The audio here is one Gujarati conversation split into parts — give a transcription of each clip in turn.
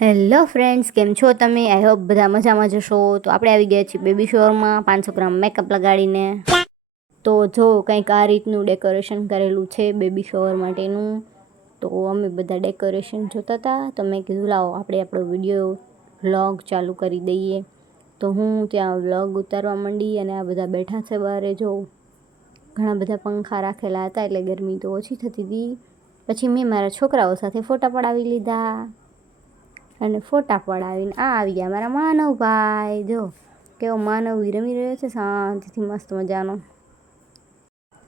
હેલો ફ્રેન્ડ્સ, કેમ છો તમે? આઈ હોપ બધા મજામાં જશો. તો આપણે આવી ગયા છીએ બેબી શોરમાં 500 ગ્રામ મેકઅપ લગાડીને. તો જો કંઈક આ રીતનું ડેકોરેશન કરેલું છે બેબી શોવર માટેનું. તો અમે બધા ડેકોરેશન જોતા હતા, તો મેં કીધું લાવો આપણે આપણો વિડીયો વ્લોગ ચાલુ કરી દઈએ. તો હું ત્યાં વ્લોગ ઉતારવા માંડી અને આ બધા બેઠા છે બહારે. જો ઘણા બધા પંખા રાખેલા હતા એટલે ગરમી તો ઓછી થતી હતી. પછી મેં મારા છોકરાઓ સાથે ફોટા પડાવી લીધા અને ફોટા પડાવીને આ આવી ગયા મારા માનવભાઈ. જો કેવો માનવ રમી રહ્યો છે શાંતિથી મસ્ત મજાનો.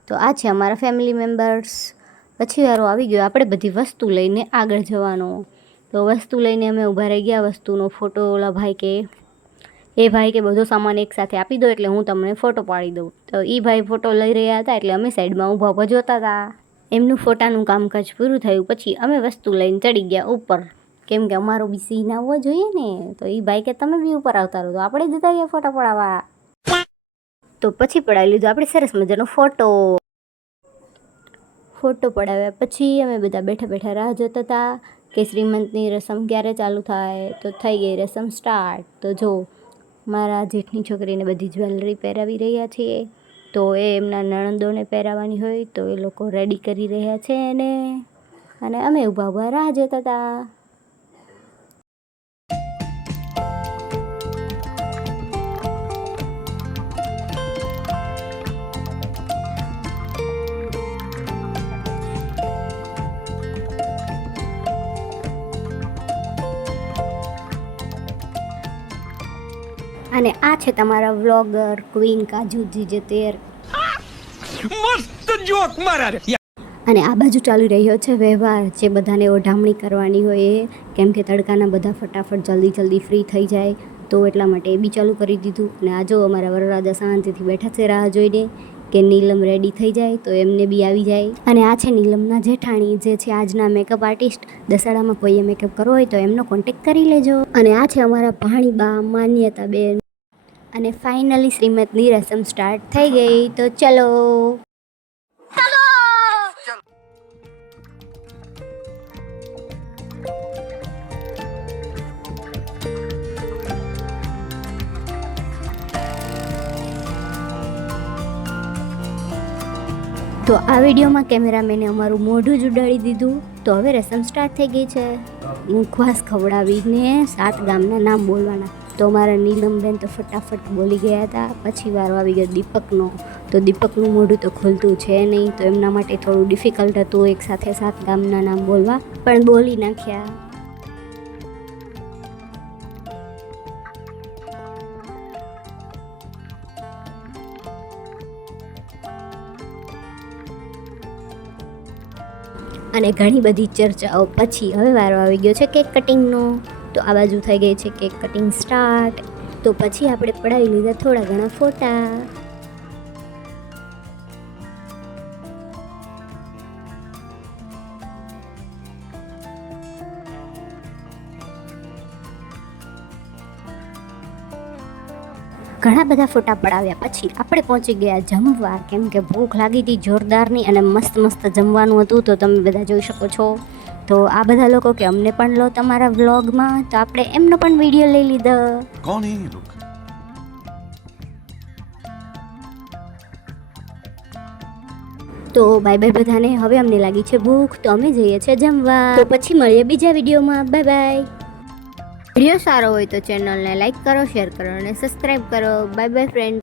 તો આ છે અમારા ફેમિલી મેમ્બર્સ. પછી વારો આવી ગયો આપણે બધી વસ્તુ લઈને આગળ જવાનો. તો વસ્તુ લઈને અમે ઊભા રહી ગયા. વસ્તુનો ફોટો ઓલા ભાઈ કે બધો સામાન એકસાથે આપી દો એટલે હું તમને ફોટો પાડી દઉં. તો એ ભાઈ ફોટો લઈ રહ્યા હતા એટલે અમે સાઈડમાં ઊભા જોતા હતા. એમનું ફોટાનું કામકાજ પૂરું થયું પછી અમે વસ્તુ લઈને ચડી ગયા ઉપર, કેમ કે અમારો બી સીન આવવો જોઈએ ને. તો એ ભાઈ કે તમે બી ઉપર આવતા રહો, તો આપણે જતા ગયા ફોટા પડાવવા. તો પછી પડાવી લીધો આપણે સરસ મજાનો ફોટો પડાવ્યા. પછી અમે બધા બેઠા બેઠા રાહ જોતા હતા કે શ્રીમંતની રસમ ક્યારે ચાલુ થાય. તો થઈ ગઈ રસમ સ્ટાર્ટ. તો જો મારા જેઠની છોકરીને બધી જ્વેલરી પહેરાવી રહ્યા છીએ. તો એ એમના નણંદોને પહેરાવવાની હોય તો એ લોકો રેડી કરી રહ્યા છે એને, અને અમે ઊભા રાહ જોતા હતા. અને આ છે તમારા વ્લોગર ક્વીન કાજુ જીજેતેર. મસ્ત જોક મારા. અને આ બાજુ ચાલી રહ્યો છે વ્યવહાર, જે બધાને ઓઢામણી કરવાની હોય એ, કેમ કે તડકાના બધા ફટાફટ જલ્દી ફ્રી થઈ જાય. તો એટલા માટે એ બી ચાલુ કરી દીધું. અને આ જો અમારા વરરાજા શાંતિથી બેઠા છે રાહ જોઈને કે નીલમ રેડી થઈ જાય તો એમને બી આવી જાય. અને આ છે નીલમના જેઠાણી, જે છે આજના મેકઅપ આર્ટિસ્ટ. દસાડામાં કોઈએ મેકઅપ કરવો હોય તો એમનો કોન્ટેક્ટ કરી લેજો. અને આ છે અમારા ભાણીબા માન્યતા બેન. અને ફાઇનલી શ્રીમતની રસમ સ્ટાર્ટ થઈ ગઈ. તો ચલો. તો આ વિડીયોમાં કેમેરામેને અમારું મોઢું જ ઉડાડી દીધું. તો હવે રસમ સ્ટાર્ટ થઈ ગઈ છે. મુખવાસ ખવડાવીને 7 ગામના નામ બોલવાના. તો અમારા નીલમબેન તો ફટાફટ બોલી ગયા હતા. પછી વારો આવી ગયો દીપકનો. તો દીપકનું મોઢું તો ખુલતું છે નહીં, તો એમના માટે થોડું ડિફિકલ્ટ હતું એક સાથે 7 ગામના નામ બોલવા, પણ બોલી નાખ્યા. અને ઘણી બધી ચર્ચાઓ પછી હવે વારો આવી ગયો છે કેક કટિંગનો. તો આ બાજુ થઈ ગઈ છે કેક કટિંગ સ્ટાર્ટ. તો પછી આપણે પડાવી લીધા થોડા ઘણા ફોટા. ઘણા બધા ફોટા પડાવ્યા પછી આપણે પહોંચી ગયા જમવા, કેમ કે ભૂખ લાગી હતી જોરદારની અને મસ્ત જમવાનું હતું. તો તમે બધા જોઈ શકો છો. તો આ બધા લોકો કે અમને પણ લો તમારા વ્લોગમાં, તો આપણે એમનો પણ વિડીયો લઈ લીધો. કોણ હે લોક? તો બાય બાય બધાને. હવે અમને લાગી છે ભૂખ, તો અમે જઈએ છીએ જમવા. તો પછી મળીએ બીજા વિડીયોમાં. Bye bye. વિડીયો સારો હોય તો ચેનલને લાઈક કરો, શેર કરો અને સબસ્ક્રાઈબ કરો. Bye bye friends.